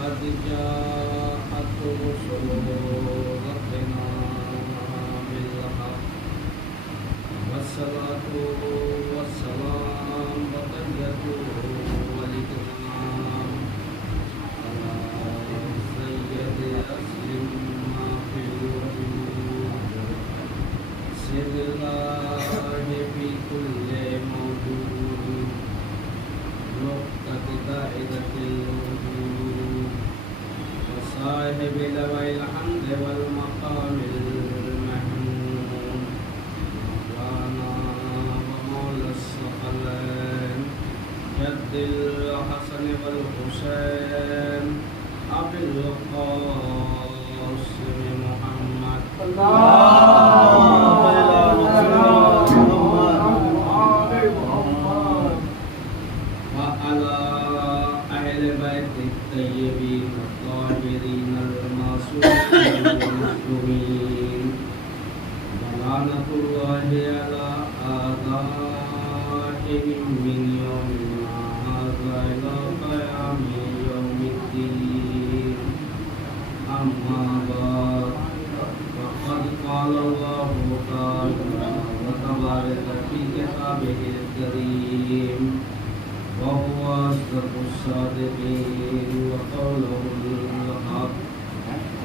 قد جاءت رسل ربنا بالحق والصلاة والسلام وتحية والإكرام على سيد أسلم ما في الوجود سر الله في كل موجود نقطة قاعدة الوجود وصاحب لوى الحمد والمقام المحمود مولانا ومولى الثقلين جد الحسن والحسين أبي القاسم محمد وعلى أهل بيت الطيبين الطاهرين المعصومين المظلومين ولعنة الله على أعدائهم من يومنا هذا إلى قيام يوم الدين أما بعد فقد قال الله تعالى وتبارك في كتابه الكريم وهو أصدق الصادقين وقوله الحق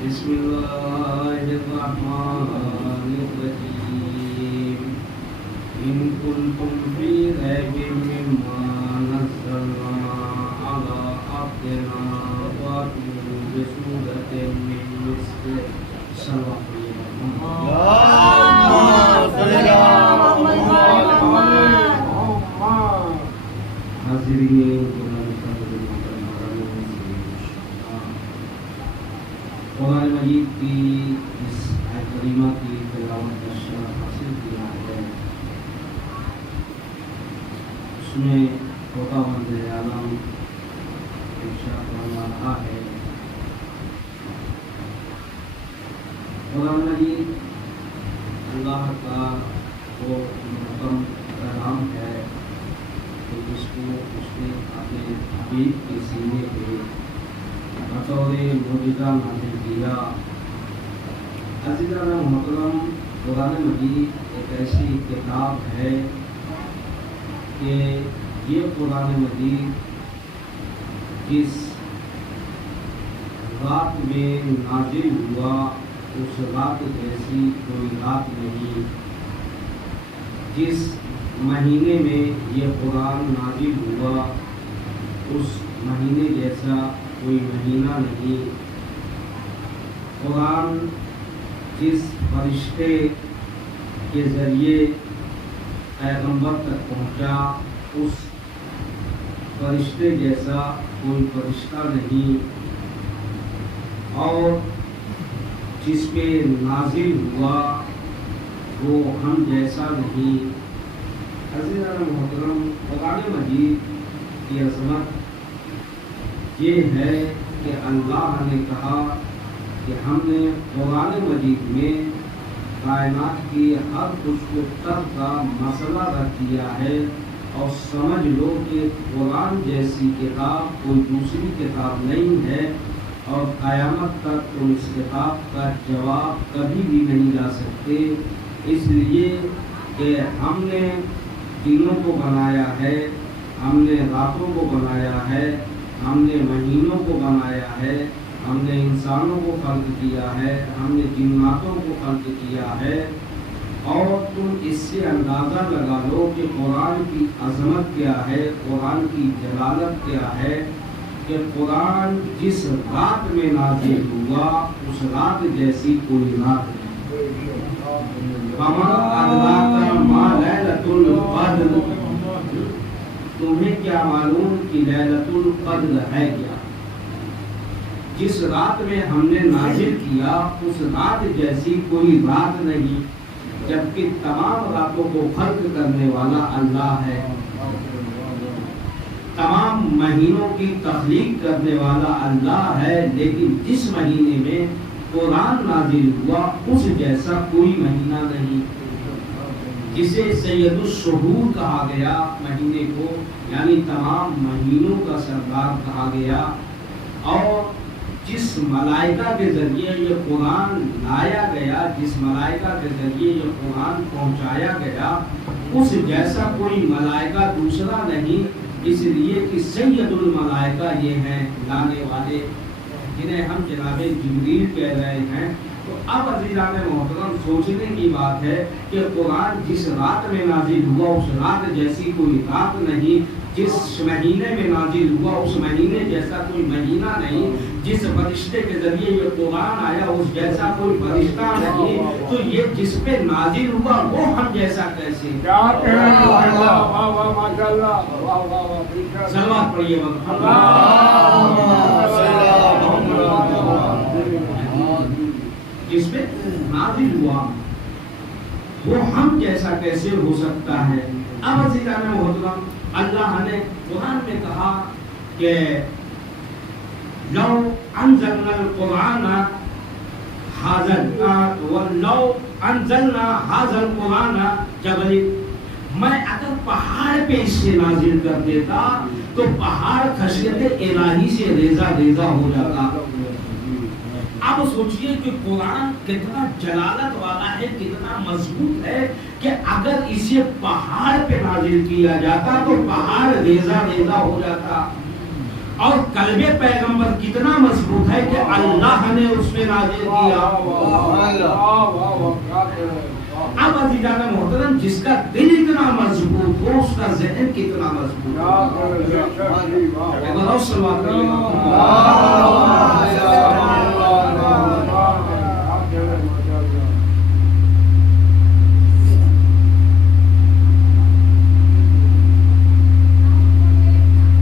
بسم الله الرحمن الرحيم إن كنتم في ريب مما نزلنا على عبدنا فأتوا بسورة من مثله صدق حاضرین قرآن مجید کی اس آیت کریمہ کی تلاوت کا شرف حاصل کیا ہے. اس میں خدا بند عالم ارشاد فرما رہا ہے. قرآن مجید اللہ کا وہ محترم کلام ہے جس کو اس نے اپنے حبیب کے سینے پہ بطور معجزہ نازل کیا. عزیزان محترم، قرآن مجید ایک ایسی کتاب ہے کہ یہ قرآن مجید جس رات میں نازل ہوا اس رات جیسی کوئی رات نہیں. جس مہینے میں یہ قرآن نازل ہوا اس مہینے جیسا کوئی مہینہ نہیں. قرآن جس فرشتے کے ذریعے پیغمبر تک پہنچا اس فرشتے جیسا کوئی فرشتہ نہیں، اور جس پہ نازل ہوا وہ ہم جیسا نہیں. عزیزان محترم، قرآن مجید کی عظمت یہ ہے کہ اللہ نے کہا کہ ہم نے قرآن مجید میں کائنات کی ہر کچھ کو تر کا مسئلہ رکھ دیا ہے، اور سمجھ لو کہ قرآن جیسی کتاب کوئی دوسری کتاب نہیں ہے، اور قیامت تک تم اس کتاب کا جواب کبھی بھی نہیں لا سکتے. اس لیے کہ ہم نے دنوں کو بنایا ہے، ہم نے راتوں کو بنایا ہے، ہم نے مہینوں کو بنایا ہے، ہم نے انسانوں کو خلق کیا ہے، ہم نے جناتوں کو خلق کیا ہے. اور تم اس سے اندازہ لگا لو کہ قرآن کی عظمت کیا ہے، قرآن کی جلالت کیا ہے کہ قرآن جس رات میں نازل ہوا اس رات جیسی کوئی رات نہیں. تمہیں کیا معلوم کہ لیلۃ القدر ہے کیا؟ جس رات میں ہم نے نازل کیا اس رات جیسی کوئی رات نہیں، جبکہ تمام راتوں کو خلق کرنے والا اللہ ہے، تمام مہینوں کی تخلیق کرنے والا اللہ ہے. لیکن جس مہینے میں قرآن نازل ہوا اس جیسا کوئی مہینہ نہیں، جسے سید الشہور کہا گیا مہینے کو، یعنی تمام مہینوں کا سردار کہا گیا. اور جس ملائکہ کے ذریعے یہ قرآن لایا گیا، جس ملائکہ کے ذریعے یہ قرآن پہنچایا گیا، اس جیسا کوئی ملائکہ دوسرا نہیں، اس لیے کہ سید الملائکہ یہ ہیں لانے والے، جنہیں ہم جناب جبریل کہہ رہے ہیں۔ تو اب عزیزان محترم سوچنے کی بات ہے کہ قرآن جس رات میں نازل ہوا اس رات جیسی کوئی رات نہیں، جس مہینے میں نازل ہوا اس مہینے جیسا کوئی مہینہ نہیں، جس فرشتے کے ذریعے یہ قرآن آیا اس جیسا کوئی فرشتہ نہیں، تو یہ جس پہ نازل ہوا وہ ہم جیسا کیسے؟ صلوات پڑھیے جس پہ نازل ہوا وہ ہم جیسا کیسے ہو سکتا ہے؟ اب عزیزان محترم اللہ نے قرآن میں کہا کہ لو انزلنا القرآن لو انزلنا هذا القرآن جبل، میں اگر پہاڑ پہ اس سے نازل کر دیتا تو پہاڑ خشیت الہی سے ریزہ ریزہ ہو جاتا۔ اب سوچئے کہ قرآن کتنا جلالت والا ہے، کتنا مضبوط ہے کہ اگر اسے پہاڑ پہ نازل کیا جاتا تو پہاڑ ریزہ ریزہ ہو جاتا، اور قلب پیغمبر کتنا مضبوط ہے کہ اللہ نے اس میں نازل کیا۔ اب عزیزان محترم جس کا دل اتنا مضبوط ہو اس کا ذہن کتنا مضبوط ہو۔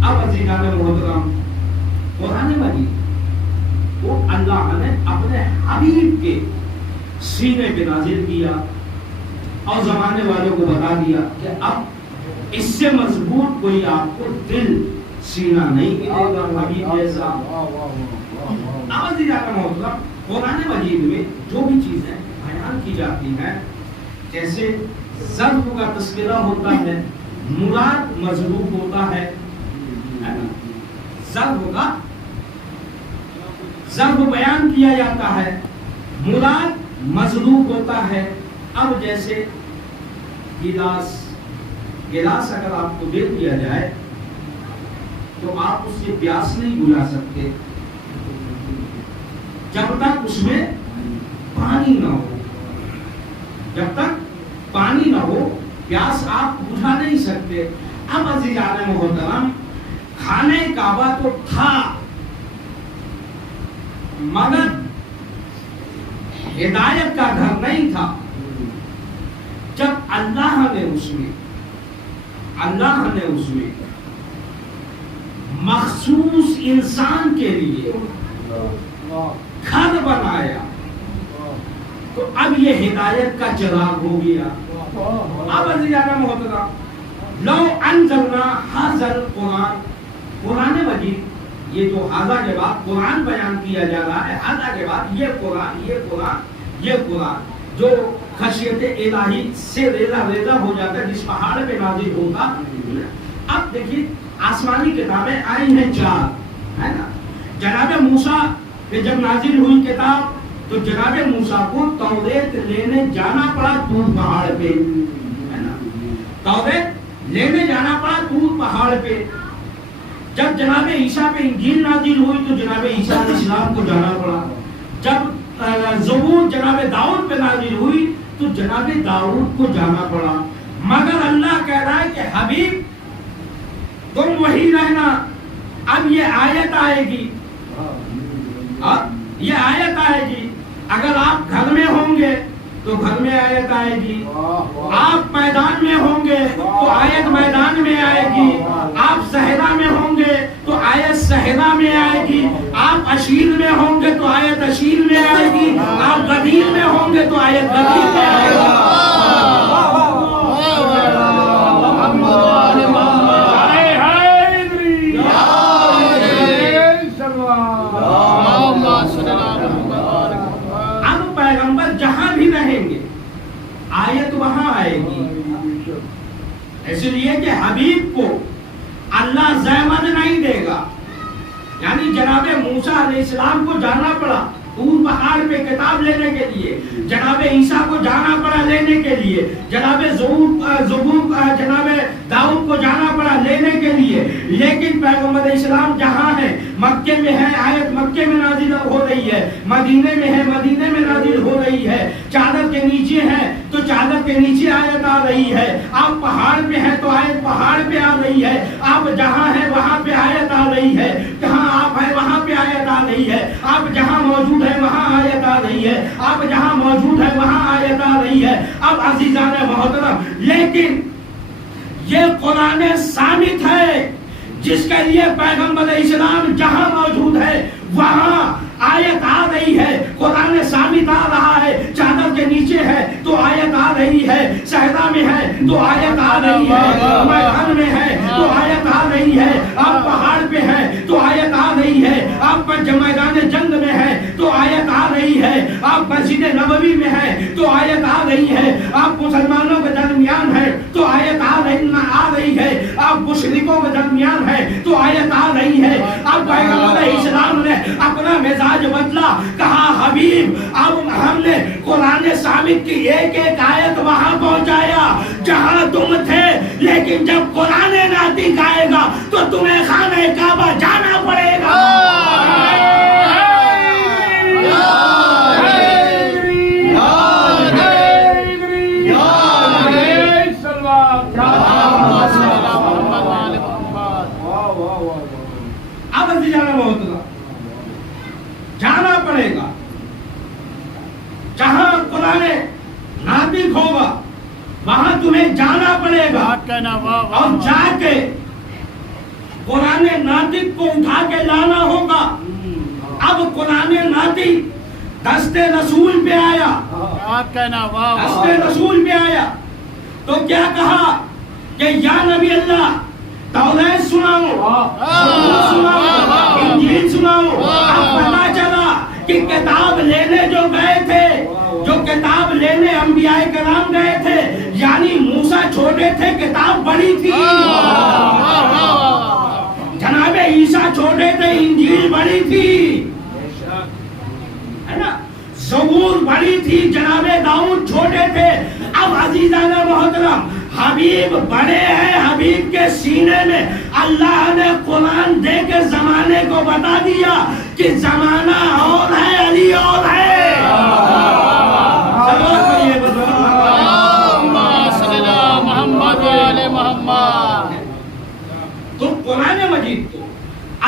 اب عزیزان محترم قرآن مجید وہ اللہ نے اپنے حبیب کے سینے پہ نازل کیا اور زمانے والوں کو بتا دیا کہ اب اس سے مضبوط کوئی آپ کو دل سینہ نہیں ملے گا حبیب جیسا۔ اب عزیزان محترم قرآن مجید میں جو بھی چیزیں بیان کی جاتی ہیں، جیسے ضرب کا تذکرہ ہوتا ہے، مراد مضروب ہوتا ہے، ضرب بیان کیا جاتا ہے، مراد مضروب ہوتا ہے۔ اب جیسے گلاس اگر آپ کو دے دیا جائے تو آپ اس سے پیاس نہیں بجھا سکتے جب تک اس میں پانی نہ ہو، جب تک پانی نہ ہو پیاس آپ بجھا نہیں سکتے۔ اب عزیزان محترم خانہ کعبہ تو تھا مگر ہدایت کا گھر نہیں تھا۔ جب اللہ نے اس میں مخصوص انسان کے لیے گھر بنایا تو اب یہ ہدایت کا چراغ ہو گیا۔ اب عزیزان محترم لو انزلنا هذا القرآن، قرآن مجید یہ جو ہاذا کے بعد قرآن بیان کیا جا رہا ہے، ہاذا کے بعد یہ قرآن جو خشیت الہی سے ریزہ ریزہ ہو جاتا ہے، جس پہاڑ پہ نازل ہوگا۔ اب دیکھیے آسمانی کتابیں آئی ہیں 4، ہے نا۔ جناب موسیٰ پہ جب نازل ہوئی کتاب تو جناب موسیٰ کو توریت لینے جانا پڑا طور پہاڑ پہ، ہے نا۔ توریت لینے جانا پڑا طور پہاڑ پہ۔ جب جناب عیسیٰ پہ انجیل نازل ہوئی تو جناب عیسیٰ علیہ السلام کو جانا پڑا۔ جب زبور جناب داؤد پہ نازل ہوئی تو جناب داؤد کو جانا پڑا۔ مگر اللہ کہہ رہا ہے کہ حبیب تم وہی رہنا، اب یہ آیت آئے گی، اب یہ آیت آئے گی۔ اگر آپ گھر میں ہوں گے تو گھر میں آیت آئے گی، آپ میدان میں ہوں گے تو آیت میدان میں آئے گی، آپ صحرا میں ہوں گے تو آیت صحرا میں آئے گی، آپ اشیر میں ہوں گے تو آیت اشیر میں آئے گی، آپ غدیر میں ہوں گے تو آیت غدیر میں آئے گی۔ جہاں بھی رہیں گے آیت وہاں آئے گی، اس لیے کہ حبیب کو اللہ زحمت نہیں دے گا، یعنی جناب جناب موسیٰ علیہ السلام کو جانا پڑا طور پہاڑ پہ کتاب لینے کے لیے، جناب عیسیٰ کو جانا پڑا لینے کے لیے، جناب جناب داؤد کو جانا پڑا لینے کے لیے، لیکن پیغمبر اسلام جہاں ہے مکے میں ہے، آیت مکے میں نازل ہو رہی ہے، مدینے میں ہے مدینے میں نازل ہو رہی ہے، چادر کے نیچے ہے تو چادر کے نیچے آیت آ رہی ہے، آپ پہاڑ پہ ہیں تو آیت پہاڑ پہ آ رہی ہے، آپ جہاں ہیں وہاں پہ آیت آ رہی ہے، جہاں آپ ہیں وہاں پہ آیت آ رہی ہے، آپ جہاں موجود ہے وہاں آیت آ رہی ہے، آپ جہاں موجود ہے وہاں آیت آ رہی ہے۔ اب عزیزان محترم، لیکن یہ قرآن ثابت ہے جس کے لیے پیغمبر اسلام جہاں موجود ہے وہاں آیت آ رہی ہے، قرآن ثابت آ رہا ہے، چادر کے نیچے ہے تو آیت آ رہی ہے، صحرا میں ہے تو آیت آ رہی ہے، میدان میں ہے تو آیت آ رہی ہے، آپ پہاڑ پہ ہیں تو آیت آ رہی ہے، آپ میدان جنگ میں ہے تو آیت آ رہی ہے، آپ مسجد نبوی میں ہے تو آیت آ رہی ہے، آپ مسلمانوں کے درمیان ہے تو آیت آ رہی ہے، آپ مشرکوں کے درمیان ہے تو آیت آ رہی ہے۔ اب پیغمبر اسلام نے اپنا مزاج بدلا، کہا حبیب اب ہم نے قرآن ثابت کی ایک ایک آیت وہاں پہنچایا جہاں تم تھے، لیکن جب قرآن ناطق آئے گا تو تمہیں خانہ کعبہ جانا پڑے گا۔ جانا پڑے گا جہاں قرآن ناطق ہوگا وہاں تمہیں جانا پڑے گا، اور جا کے قرآن ناطق کو اٹھا کے لانا ہوگا۔ اب قرآن ناطق دست رسول پہ آیا، دست رسول پہ آیا تو کیا کہا کہ یا نبی اللہ توریت سناؤ، انجیل سناؤ۔ اب پتا چلا کہ کتاب لینے جو گئے تھے، جو کتاب لینے انبیاء کرام گئے تھے، یعنی موسیٰ چھوٹے تھے کتاب بڑی تھی، جناب عیسیٰ چھوٹے تھے انجیل بڑی تھی، ہے نا، زبور بڑی تھی، جناب داؤد چھوٹے تھے۔ اب عزیزان محترم حبیب بڑے ہیں، حبیب کے سینے میں اللہ نے قرآن دے کے زمانے کو بتا دیا کہ زمانہ اور ہے، علی اور ہے۔ تو قرآن مجید کو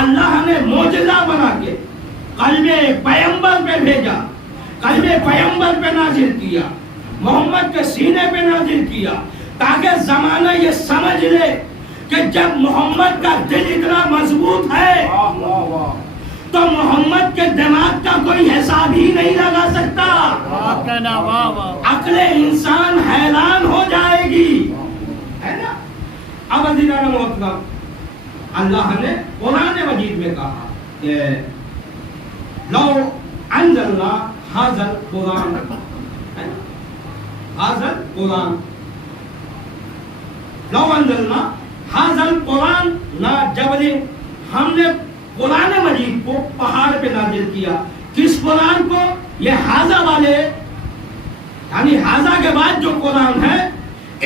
اللہ نے معجزہ بنا کے قلب پیغمبر پہ بھیجا، قلب پیغمبر پہ نازل کیا، محمد کے سینے پہ نازل کیا، تاکہ زمانہ یہ سمجھ لے کہ جب محمد کا دل اتنا مضبوط ہے تو محمد کے دماغ کا کوئی حساب ہی نہیں لگا سکتا، عقل انسان حیران ہو جائے گی، ہے نا۔ اب عزیزان محترم اللہ نے قرآن مجید میں کہا کہ لو انزلنا ھذا القرآن، ھذا القرآن، لو انزلنا ھذا القرآن لا جبل، ہم نے قرآن مجید کو پہاڑ پہ نازل کیا۔ کس قرآن کو؟ یہ ھذا والے، یعنی ھذا کے بعد جو قرآن ہے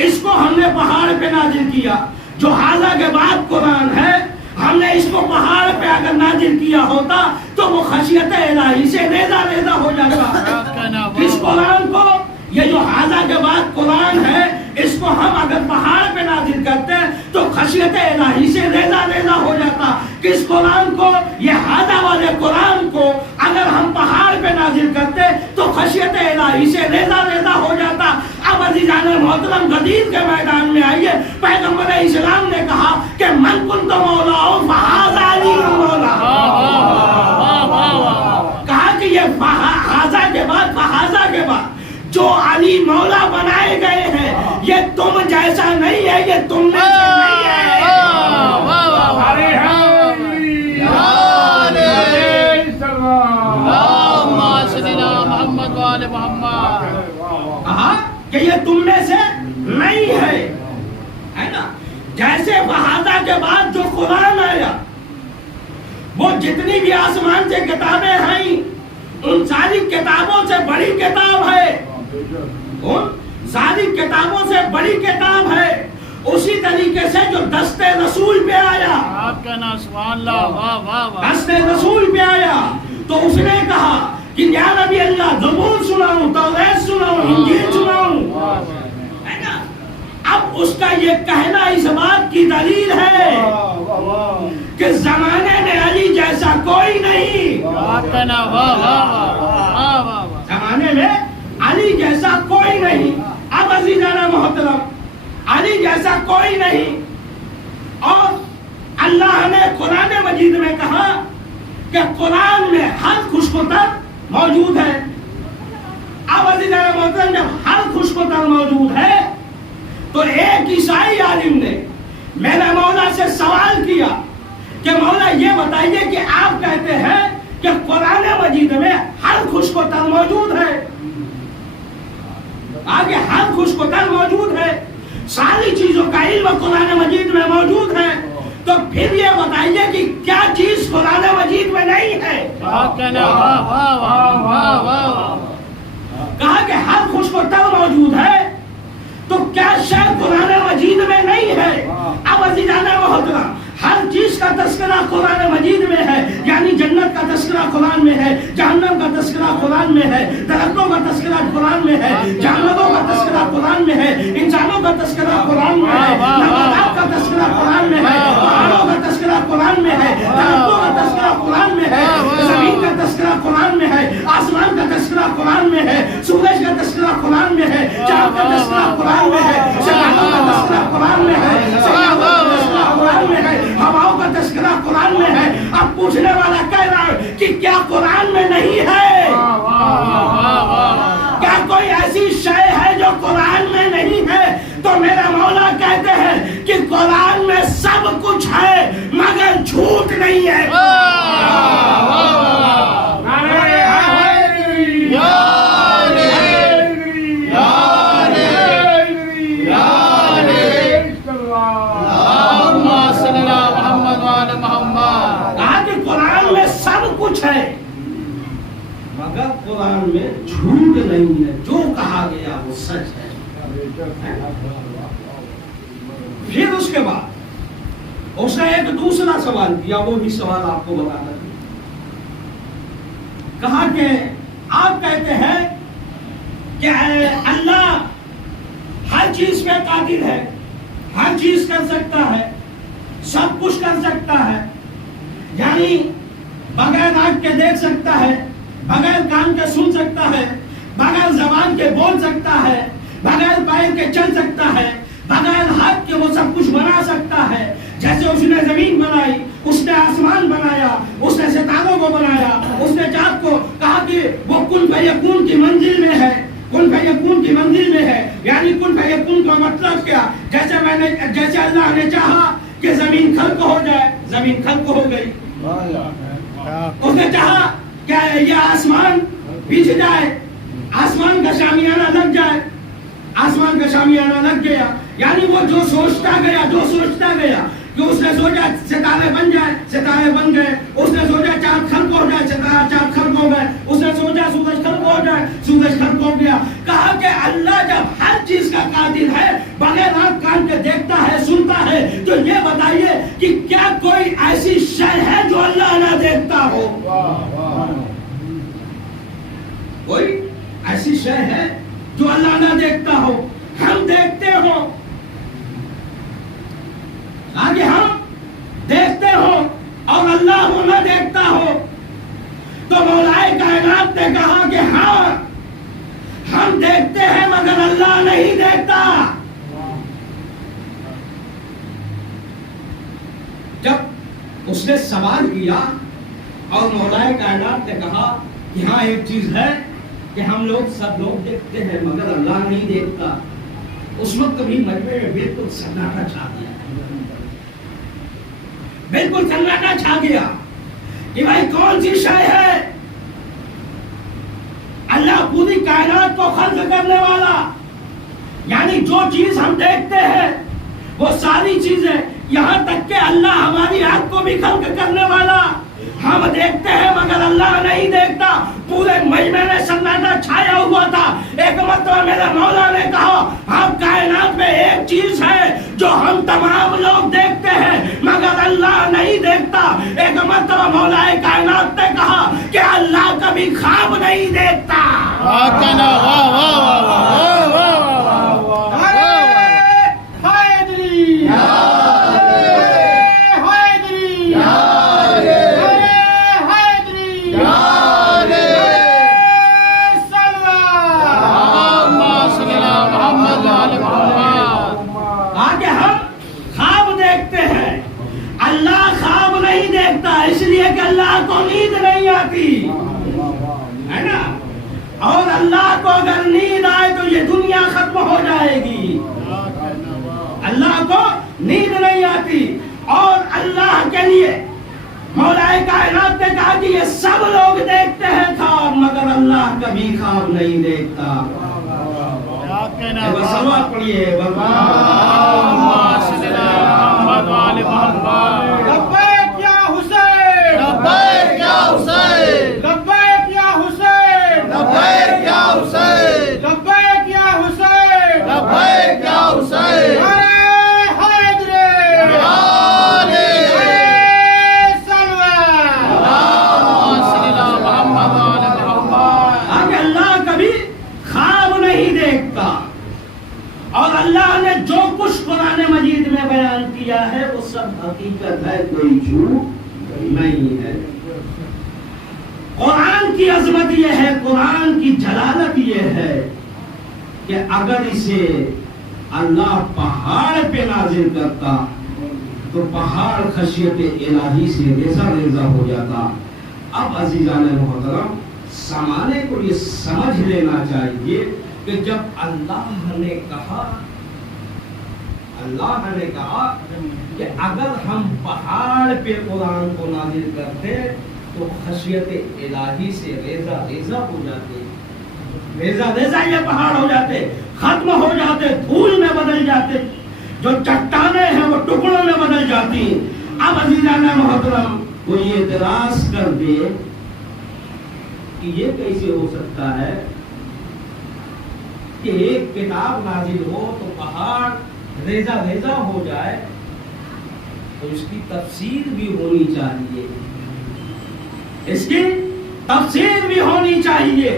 اس کو ہم نے پہاڑ پہ نازل کیا۔ جو ھذا کے بعد قرآن ہے ہم نے اس کو پہاڑ پہ اگر نازل کیا ہوتا تو وہ خشیت الہی سے ریزہ ریزہ ہو جاتا۔ کس قرآن کو؟ یہ جو ھذا کے بعد قرآن ہے اس کو ہم اگر پہاڑ پہ نازل کرتے تو خشیت الہی سے ریزہ ریزہ ہو جاتا۔ کس قرآن کو؟ یہ ھذا والے قرآن کو اگر ہم پہاڑ پہ نازل کرتے تو خشیت الہی سے ریزہ ریزہ ہو جاتا۔ اب عزیزان محترم غدیر کے میدان میں آئیے، پیغمبر اسلام نے کہا کہ من کنت مولا فھذا علی مولا، کہا کہ یہ ھذا کے بعد فھذا کے بعد جو علی مولا بنائے گئے ہیں یہ تم جیسا نہیں ہے، یہ تم میں سے نہیں ہے۔ کہا کہ یہ تم میں سے نہیں ہے نا۔ جیسے وحادہ کے بعد جو قرآن آیا وہ جتنی بھی آسمان سے کتابیں ہیں ان ساری کتابوں سے بڑی کتاب ہے، ان ساری کتابوں سے بڑی کتاب ہے۔ اسی طریقے سے جو دست رسول پہ آیا، آپ کا نام سبحان اللہ، واہ واہ واہ، دست رسول پہ آیا تو اس نے کہا کہ یا نبی اللہ زبور سناؤں، توریت سناؤں، انجیل سناؤں، ہے نا؟ اب اس کا یہ کہنا اس بات کی دلیل ہے کہ زمانے میں علی جیسا کوئی نہیں، آپ کا نام واہ واہ واہ واہ واہ، زمانے میں علی جیسا کوئی نہیں۔ اب عزیزانہ محترم، علی جیسا کوئی نہیں، اور اللہ نے قرآن مجید میں کہا کہ قرآن میں ہر خوشبوتر موجود ہے۔ اب عزیزانہ محترم، جب ہر خوشبوتر موجود ہے تو ایک عیسائی عالم نے میرے مولا سے سوال کیا کہ مولا یہ بتائیے کہ آپ کہتے ہیں کہ قرآن مجید میں ہر خوشبوتر موجود ہے، آگے ہر خوشبوتر موجود ہے، ساری چیزوں کا علم قرآن مجید میں موجود ہے، تو پھر یہ بتائیے کہ کیا چیز قرآن مجید میں نہیں ہے؟ آپ کا نام واہ واہ واہ واہ واہ، کہا کہ ہر خوشبوتر موجود ہے تو کیا شے قرآن مجید میں نہیں ہے؟ اب عزیزانہ محترم، ہر چیز کا تذکرہ قرآن مجید میں ہے، یعنی جنت کا تذکرہ قرآن میں ہے، جہنم کا تذکرہ قرآن میں ہے، درختوں کا تذکرہ قرآن میں ہے، جانوروں کا تذکرہ قرآن میں ہے، انسانوں کا تذکرہ قرآن میں ہے، نباتات کا تذکرہ قرآن میں ہے، پہاڑوں کا تذکرہ قرآن میں ہے، درختوں کا تذکرہ قرآن میں ہے، زمین کا تذکرہ قرآن میں ہے، آسمان کا تذکرہ قرآن میں ہے، سورج کا تذکرہ قرآن میں ہے، چاند کا تذکرہ قرآن میں ہے، ستاروں کا تذکرہ قرآن میں ہے، سیاروں کا تذکرہ قرآن میں ہے، ہواؤں کا تذکرہ قرآن میں ہے۔ اب پوچھنے والا کہہ رہا ہے کہ کیا قرآن میں نہیں ہے؟ کیا کوئی ایسی شے ہے جو قرآن میں نہیں ہے؟ تو میرا مولا کہتے ہیں کہ قرآن میں سب کچھ ہے مگر جھوٹ نہیں ہے۔ ہے مگر قرآن میں جھوٹ نہیں ہے، جو کہا گیا وہ سچ ہے۔ پھر اس کے بعد اس نے ایک دوسرا سوال کیا، وہ بھی سوال آپ کو بتانا ہے۔ کہا کہ آپ کہتے ہیں کہ اللہ ہر چیز پہ قادر ہے، ہر چیز کر سکتا ہے، سب کچھ کر سکتا ہے، یعنی بغیر آنکھ کے دیکھ سکتا ہے، بغیر کان کے سن سکتا ہے، بغیر زبان کے بول سکتا ہے، بغیر پیر کے چل سکتا ہے، بغیر ہاتھ کے وہ سب کچھ بنا سکتا ہے۔ جیسے اس نے زمین بنائی، اس نے آسمان بنایا، اس نے ستاروں کو بنایا، اس نے چاند کو، کہا کہ وہ کن فیکون کی منزل میں ہے، کن فیکون کی منزل میں ہے، یعنی کن فیکون کا مطلب کیا؟ جیسے اللہ نے چاہا کہ زمین خلق ہو جائے، زمین خلق ہو گئی۔ اس نے چاہا کہ یہ آسمان بچھ جائے، آسمان کا شامیانہ لگ جائے، آسمان کا شامیانہ لگ گیا، یعنی وہ جو سوچتا گیا کہ اس نے سوچا ستارے بن جائے، ستارے بن گئے، اس نے سوچا چاند خلق ہو جائے، چاند خلق ہو گئے، اس نے سوچا سورج خلق ہو جائے، سورج خلق ہو گیا۔ کہا کہ اللہ جب ہر چیز کا قادر ہے، بغیر آنکھ کان کے دیکھتا ہے، سنتا ہے، تو یہ بتائیے کہ کیا کوئی ایسی شے ہے جو اللہ نہ دیکھتا ہو؟ کوئی ایسی شے ہے جو اللہ نہ دیکھتا ہو؟ ہم دیکھتے ہو، آگے ہم دیکھتے ہو اور اللہ وہ نہ دیکھتا ہو، تو مولا کائنات نے کہا کہ ہاں ہم دیکھتے ہیں مگر اللہ نہیں دیکھتا۔ جب اس نے سوال کیا اور مولا کائنات نے کہا کہ ہاں ایک چیز ہے کہ ہم لوگ سب لوگ دیکھتے ہیں مگر اللہ نہیں دیکھتا، اس وقت بھی مجمع میں بالکل سناٹا چھا گیا، بالکل سناٹا چھا گیا کہ بھائی کون سی شے ہے؟ اللہ پوری کائنات کو خلق کرنے والا، یعنی جو چیز ہم دیکھتے ہیں وہ ساری چیزیں، یہاں تک کہ اللہ ہماری آنکھ کو بھی خلق کرنے والا، ہم دیکھتے ہیں مگر اللہ نہیں دیکھتا. پورے مجمع میں سناٹا چھایا ہوا تھا. ایک مرتبہ میرے مولا نے کہا ہم کائنات میں ایک چیز ہے جو ہم تمام لوگ دیکھتے ہیں مگر اللہ نہیں دیکھتا. ایک مرتبہ مولا کائنات نے کہا کہ اللہ کبھی خواب نہیں دیکھتا. اس لیے کہ اللہ کو نیند نہیں آتی ہے نا. اور اللہ کو اگر نیند آئے تو یہ دنیا ختم ہو جائے گی. اللہ کو نیند نہیں آتی. اور اللہ کے لیے مولا کائنات نے کہا کہ یہ سب لوگ دیکھتے ہیں خواب مگر اللہ کبھی خواب نہیں دیکھتا. سلوات پڑھیے. اور اللہ نے جو کچھ قرآن مجید میں بیان کیا ہے وہ سب حقیقت ہے, کوئی جھوٹ نہیں ہے. قرآن کی عظمت یہ ہے, قرآن کی جلالت یہ ہے کہ اگر اسے اللہ پہاڑ پہ نازل کرتا تو پہاڑ خشیت الہی سے ریزہ ریزہ ہو جاتا. اب عزیزان محترم سمانے کو یہ سمجھ لینا چاہیے کہ جب اللہ نے کہا کہ اگر ہم پہاڑ پہ قرآن کو نازل کرتے تو خشیت الہی سے ریزہ ریزہ ہو جاتے. ریزہ ریزہ یہ پہاڑ ہو جاتے, ختم ہو جاتے, دھول میں بدل جاتے. جو چٹانیں ہیں وہ ٹکڑوں میں بدل جاتی. اب عزیزان محترم کوئی اعتراض کر دے کہ یہ کیسے ہو سکتا ہے کہ ایک کتاب نازل ہو تو پہاڑ ریزہ ریزہ ہو جائے, تو اس کی تفسیر بھی ہونی چاہیے. اس کی تفسیر بھی ہونی چاہیے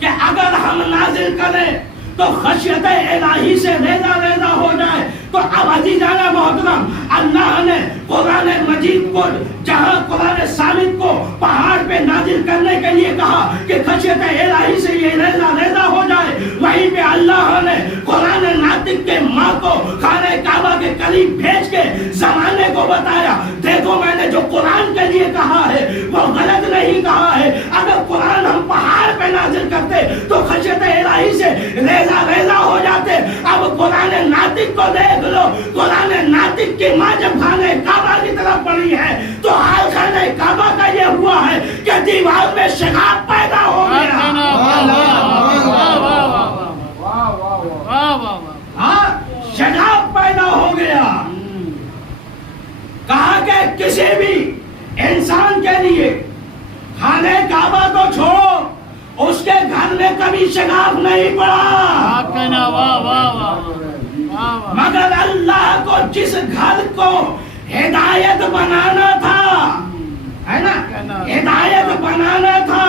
کہ اگر ہم نازل کریں تو خشیت الہی سے ریزہ ریزہ ہو جائے. تو اب عزیزانہ محترم اللہ نے قرآن مجید کو, جہاں قرآن ثابت کو پہاڑ پہ نازل کرنے کے لیے کہا کہ خشیت الہی سے یہ ریزہ ریزہ ہو جائے, وہیں پہ اللہ نے قرآن ناطق کے ماں کو خانہ کعبہ کے قریب بھیج کے زمانے کو بتایا دیکھو میں نے جو قرآن کے لیے کہا ہے وہ غلط نہیں کہا ہے. اگر قرآن ہم پہاڑ پہ نازل کرتے تو خشیت الہی سے ریزہ ریزہ ہو جاتے. اب قرآن ناطق کو دیکھ لو, قرآن ناطق کی ماں جب خانہ کعبہ کی طرف پڑی ہے تو حال خانہ کعبہ کا یہ ہوا ہے کہ دیوار میں شگاف پیدا ہو گیا. شگاف پیدا ہو گیا. کہا کہ کسی بھی انسان کے لیے خانہ کعبہ کو چھوڑو اس کے گھر میں کبھی شگاف نہیں پڑا, مگر اللہ کو جس گھر کو ہدایت بنانا تھا, ہے نا, ہدایت بنانا تھا.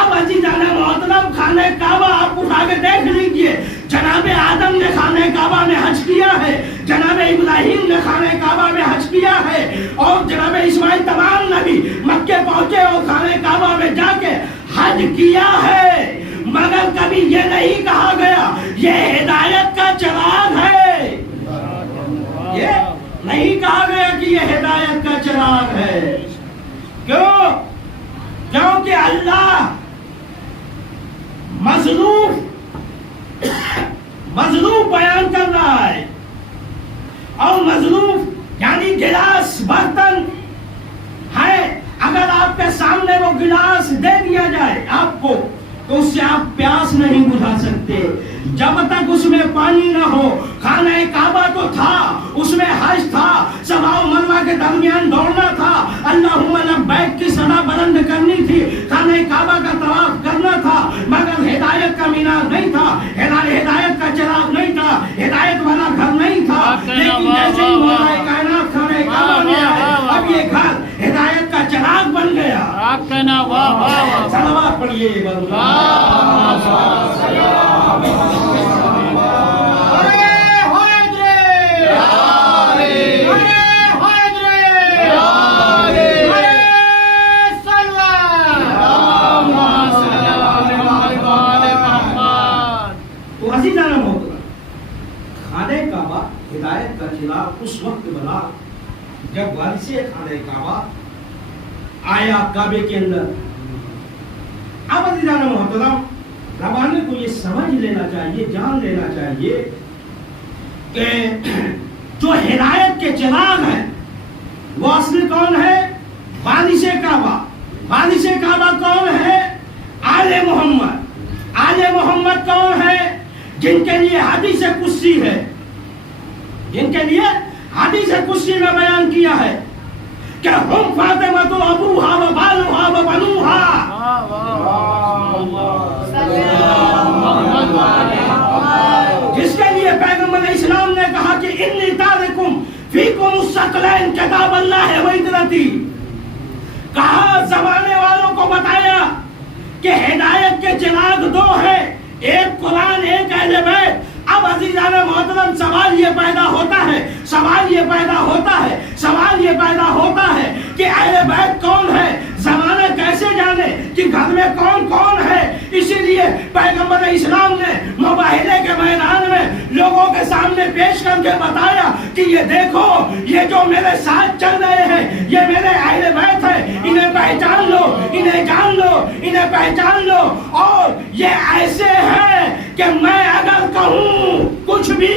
اب عزیزان محترم خانہ کعبہ آپ اٹھا کے دیکھ لیجئے. جناب آدم نے خانہ کعبہ میں حج کیا ہے, جناب ابراہیم نے خانہ کعبہ میں حج کیا ہے, اور جناب اسماعیل تمام نبی مکے پہنچے اور خانہ کعبہ میں جا کے حج کیا ہے. مگر کبھی یہ نہیں کہا گیا یہ ہدایت کا چراغ ہے, یہ نہیں کہا گیا کہ یہ ہدایت کا چراغ ہے. کیوں؟ کیونکہ اللہ مظلوم بیان کر رہا ہے, اور مظلوم یعنی گلاس برتن ہے. اگر آپ کے سامنے وہ گلاس دے دیا جائے آپ کو تو اس سے آپ پیاس نہیں بجھا سکتے. جب تک اس میں پانی نہ ہو خانہ کعبہ تو تھا، اس میں حج تھا، صفا و مروہ کے درمیان دوڑنا تھا، اللہم لبیک کی صدا بلند کرنی تھی، خانہ کعبہ کا طواف کرنا تھا، مگر ہدایت کا مینار نہیں تھا، ہدایت کا چراغ نہیں تھا، ہدایت والا گھر نہیں تھا۔ لیکن جیسے ہی مولا کائنات خانہ کعبہ میں آئے، اب یہ گھر ہدایت کا چراغ بن گیا۔ آپ کہنا واہ واہ واہ، صلوات پڑھیے ہدایت کا چراغ اس وقت بنا جب وارث خانہ کعبہ آیا کعبے کے اندر۔ اب عزیزان محترم، ربانی کو یہ سمجھ لینا چاہیے، جان لینا چاہیے کہ جو ہدایت کے چراغ ہیں وہ اصل کون ہے؟ وارث کعبہ۔ وارث کعبہ کون ہے؟ آل محمد۔ آل محمد کون ہے؟ جن کے لیے حدیث قدسی ہے، جن کے لیے حدیث قدسی میں بیان کیا ہے کہ ہم فاطمہ تو ابوہا و بالوہا و بنوہا، جس کے لیے پیغمبر اسلام نے کہا کہ انی تارکم فیکم الثقلین کتاب اللہ و عترتی، کہا زمانے والوں کو بتایا کہ ہدایت کے چراغ دو ہیں، ایک قرآن، ایک اہل بیت۔ اب عزیزان محترم سوال یہ پیدا ہوتا ہے، سوال یہ پیدا ہوتا ہے، سوال یہ پیدا ہوتا ہے کہ اہل بیت کون ہے؟ زمانہ کیسے جانے کہ گھر میں کون کون ہے؟ اسی لیے پیغمبر اسلام نے مباہلے کے میدان میں لوگوں کے سامنے پیش کر کے بتایا کہ یہ دیکھو، یہ جو میرے ساتھ چل رہے ہیں یہ میرے اہل بیت ہیں، انہیں پہچان لو، انہیں جان لو، انہیں پہچان لو۔ اور یہ ایسے ہیں کہ میں اگر کہوں کچھ بھی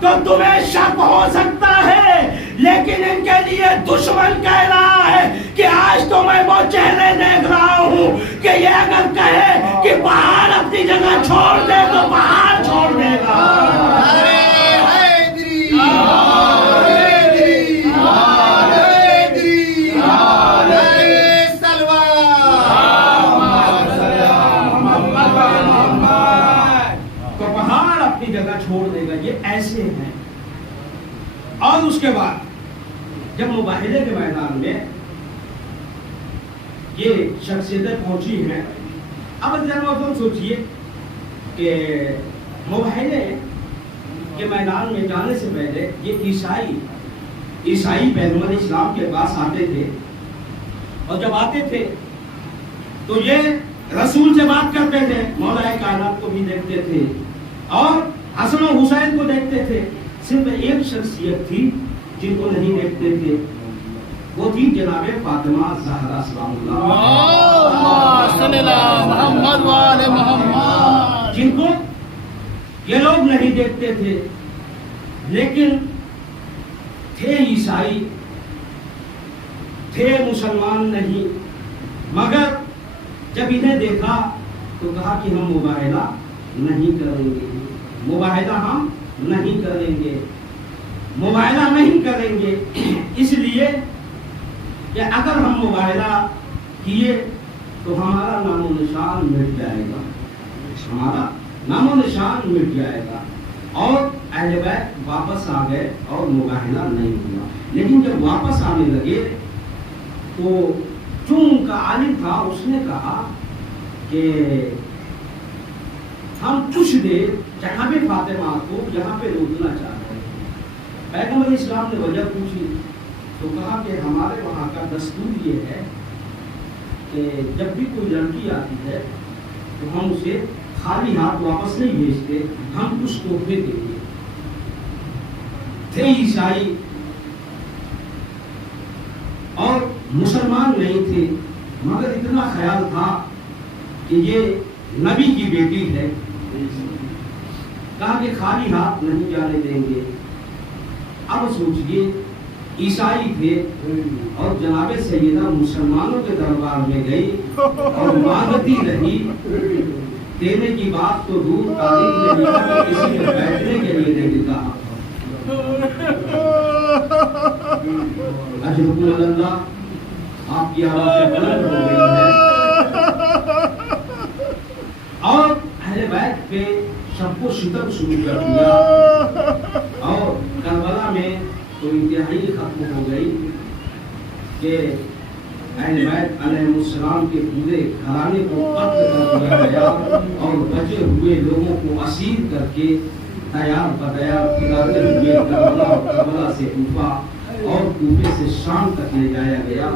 تو تمہیں شک ہو سکتا ہے، لیکن ان کے لیے دشمن کہہ رہا ہے کہ آج تو میں وہ چہرے دیکھ رہا ہوں کہ یہ اگر کہے کہ پہاڑ اپنی جگہ چھوڑ دے تو پہاڑ چھوڑ دے گا۔ چھوڑ دے گا، یہ ایسے ہیں۔ اور اس کے بعد جب مباہلے کے میدان میں یہ شخصیتیں پہنچی ہیں، اب تم سوچئے کہ مباہلے کے میدان میں جانے سے پہلے یہ عیسائی پیغمبر اسلام کے پاس آتے تھے، اور جب آتے تھے تو یہ رسول سے بات کرتے تھے، مولا کائنات کو بھی دیکھتے تھے اور حسن و حسین کو دیکھتے تھے۔ صرف ایک شخصیت تھی جن کو نہیں دیکھتے تھے، وہ تھی جناب فاطمہ زہرا سلام اللہ، جن کو یہ لوگ نہیں دیکھتے تھے، لیکن تھے عیسائی، تھے مسلمان نہیں، مگر جب انہیں دیکھا تو کہا کہ ہم مباہلہ نہیں کریں گے، مباہلہ ہم نہیں کریں گے، مباہلہ نہیں کریں گے، اس لیے کہ اگر ہم مباہلہ کیے تو ہمارا نام و نشان مٹ جائے گا، ہمارا نام و نشان مٹ جائے گا۔ اور اہل بیت واپس آ گئے اور مباہلہ نہیں ہوا۔ لیکن جب واپس آنے لگے تو جو ان کا عالم تھا اس نے کہا کہ ہم کچھ دیر جہاں پہ فاطمہ کو یہاں پہ روکنا چاہ رہے ہیں۔ پیغمبر اسلام نے وجہ پوچھی تو کہا کہ ہمارے وہاں کا دستور یہ ہے کہ جب بھی کوئی لڑکی آتی ہے تو ہم اسے خالی ہاتھ واپس نہیں بھیجتے، ہم کچھ تحفے دیں گے۔ تھے عیسائی اور مسلمان نہیں تھے، مگر اتنا خیال تھا کہ یہ نبی کی بیٹی ہے، کہا کہ خالی ہاتھ نہیں جانے دیں گے۔ اب سوچئے عیسائی تھے اور جناب سیدہ مسلمانوں کے دربار میں گئی اور مانگتی رہی دینے کی بات تو دور، تعلیم نے لکھا کہ کسی نے بیٹھنے کے لیے نہیں لکھا۔ اجرکم اللہ، آپ کی آوازیں بلند ہو گئی ہے اور اہل بیت پہ شب و شتم شروع کر دیا، اور کربلا میں تو انتہائی ختم ہو گئی کہ اہل بیت علیہ السلام کے پورے گھرانے کو قتل کر دیا گیا اور بچے ہوئے لوگوں کو اسیر کر کے تیار بتیار پھراتے ہوئے کربلا اور کربلا سے کوفہ اور کوفے سے شام تک لے جایا گیا،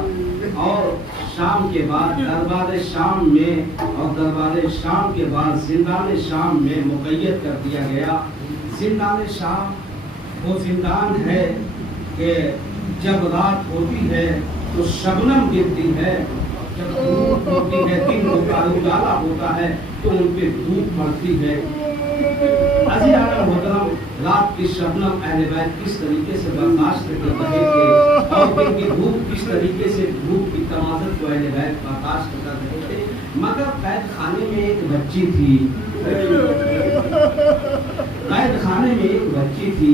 اور شام کے بعد دربار شام میں اور دربار شام کے بعد زندان شام میں مقید کر دیا گیا۔ زندان شام وہ زندان ہے کہ جب رات ہوتی ہے تو شبنم گرتی ہے، جب دھوپ ہوتی ہے دن ہوتا ہے اجالا ہوتا ہے تو ان پہ دھوپ پڑتی ہے۔ عزیزان محترم، رات کی شبنم اہل بیت کس طریقے سے برداشت کر رہے تھے اور دن کی دھوپ کس طریقے سے دھوپ کی تمازت کو اہل بیت برداشت کر رہے تھے، مگر قید خانے میں ایک بچی تھی، قید خانے میں ایک بچی تھی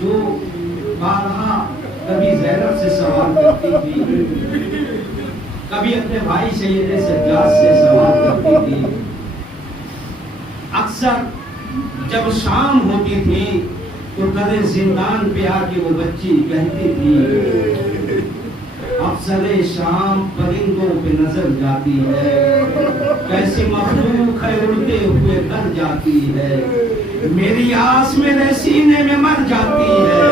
جو بارہا کبھی زینب سے سوال کرتی تھی، کبھی اپنے بھائی سید سجاد سے سوال کرتی تھی۔ اکثر جب شام ہوتی تھی تو در زندان پہ آ کے وہ بچی کہتی تھی، افسر شام پرندوں پہ نظر جاتی ہے، کیسی مخلوق ہے اڑتے ہوئے ڈر جاتی ہے، میری آس میرے سینے میں مر جاتی ہے۔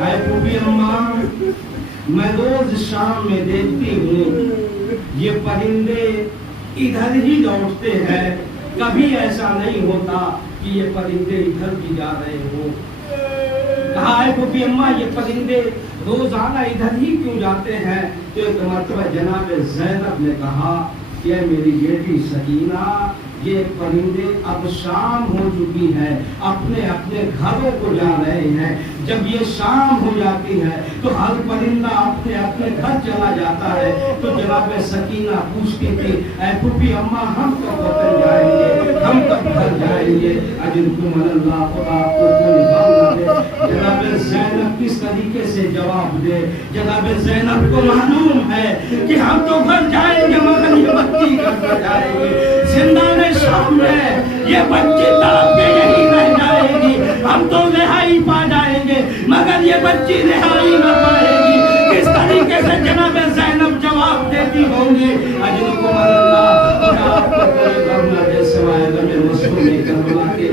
اے پھوپھی اماں، میں روز شام میں دیکھتی ہوں یہ پرندے ادھر ہی لوٹتے ہیں، کبھی ایسا نہیں ہوتا کہ یہ پرندے ادھر بھی جا رہے ہوں۔ کہا ہے پھوپھی اماں یہ پرندے روزانہ ادھر ہی کیوں جاتے ہیں؟ تو ایک مرتبہ جناب زینب نے کہا کہ میری بیٹی سکینہ، یہ پرندے اب شام ہو چکی ہے، اپنے اپنے گھروں کو جا رہے ہیں، جب یہ شام ہو جاتی ہے تو ہر پرندہ اپنے اپنے گھر چلا جاتا ہے۔ تو جناب سکینہ پوچھتی تھی، اے پھوپھی اماں ہم کب وطن جائیں گے، ہم کب گھر جائیں گے؟ اجرکم اللہ، خدا آپ کو کوئی غم نہ دے۔ جناب زینب کس طریقے سے جواب دے؟ جناب زینب کو معلوم ہے کہ ہم تو گھر جائیں گے مگر یہ بچی گھر نہ جائے گی، زندان شام میں یہ بچی تڑپ کے یہی رہ جائے گی، ہم تو رہائی پا جائیں گے مگر یہ بچی رہائی نہ پائے گی۔ کس طریقے سے جناب زینب جواب دیتی ہوں گی؟ اجرکم اللہ، خدا آپ کو کوئی غم نہ دے سوائے غم مسلم کربلا کے۔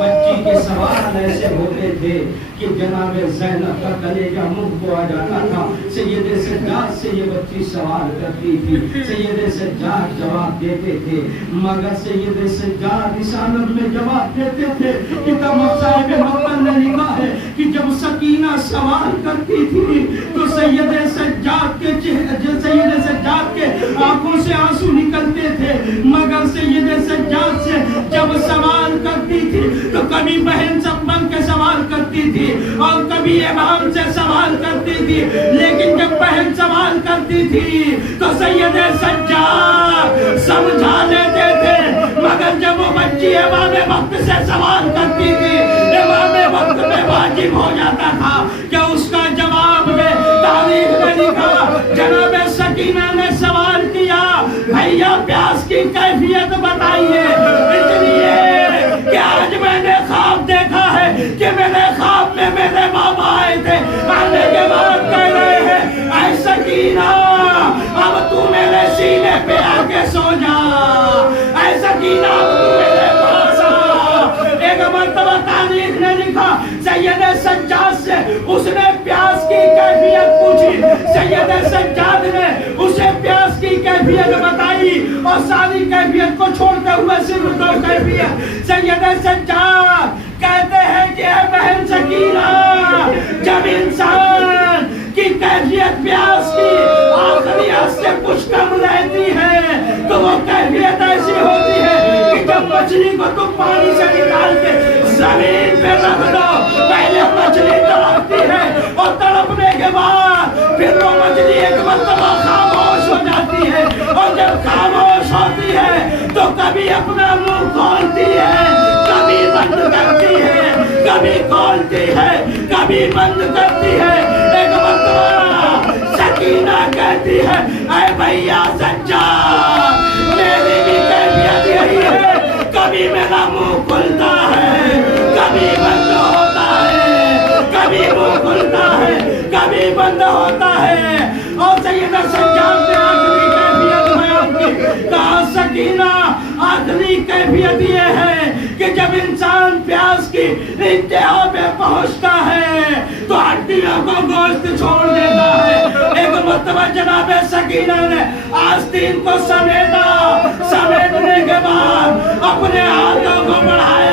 بچی کے سوال ایسے ہوتے تھے کہ جناب زینب کا کلیجہ منہ کو آ جاتا تھا۔ سید سجاد سے یہ بچی سوال کرتی تھی، سید سجاد جواب دیتے تھے، مگر سید سجاد رسالت میں جواب دیتے تھے کہ تمام صاحب مقبل نے لکھا ہے کہ جب سکینہ سوال کرتی تھی تو سید سجاد کے آنکھوں سے آنسو نکلتے تھے، مگر سید سجاد سے جب سوال کرتی تھی تو کبھی بہن سب بن کے سوال کرتی تھی اور کبھی امام سے سوال کرتی تھی، لیکن جب بہن سوال کرتی تھی تو سید سجاد سمجھا دیتے تھے، مگر جب وہ بچی امام وقت سے سوال کرتی تھی، امام وقت میں واجب ہو جاتا تھا کہ اس کا جواب دے۔ تاریخ میں لکھا جناب سکینہ نے سوال کیا، بھیا پیاس کی کیفیت بتائیے، اس لیے کہ آج میں نے خواب دیکھا ہے کہ میرے خواب میں میرے بابا آئے تھے، آنے کے بعد کہہ رہے ہیں اے سکینہ اب تو میرے سینے پہ آ کے سو جا، اے سکینہ اب تو میرے پاس آ۔ ایک مرتبہ تاریخ نے لکھا سید سجاد سے اس نے پیاس کی کیفیت پوچھی، سید سجاد نے اسے پیاس کی کیفیت بتائی اور ساری کیفیت کو چھوڑتے ہوئے صرف دو کیفیت۔ سید سجاد کہتے ہیں کہ اے بہن سکینہ، جب انسان کی کیفیت پیاس کی آخری حد سے کچھ کم رہتی ہے تو وہ کیفیت ایسی ہوتی ہے کہ جب مچھلی کو تم پانی سے نکال کے زمین پہ رکھ دو، پہلے مچھلی تڑپتی ہے اور تڑپنے کے بعد پھر وہ مچھلی ایک مرتبہ خاموش ہو جاتی ہے اور جب خاموش ہوتی ہے تو کبھی اپنا منہ کھولتی ہے، کبھی بند کرتی ہے، کبھی کھولتی ہے، کبھی بند کرتی ہے۔ ایک مرتبہ سکینہ کہتی ہے اے بھیا سجاد، میری بھی کیفیت یہی ہے، کبھی میرا منہ کھلتا ہے، کبھی بند ہوتا ہے، کبھی منہ کھلتا ہے، کبھی بند ہوتا ہے۔ اور سیدہ سجاد نے آخری کیفیت بیان کی، کہا سکینہ آخری کیفیت یہ ہے کہ جب انسان پیاس کی انتہا پہ پہنچتا ہے تو ہڈیوں کو گوشت چھوڑ دیتا ہے۔ ایک مرتبہ جناب سکینہ نے آستین کو سمیٹا، سمیٹنے کے بعد اپنے ہاتھوں کو بڑھایا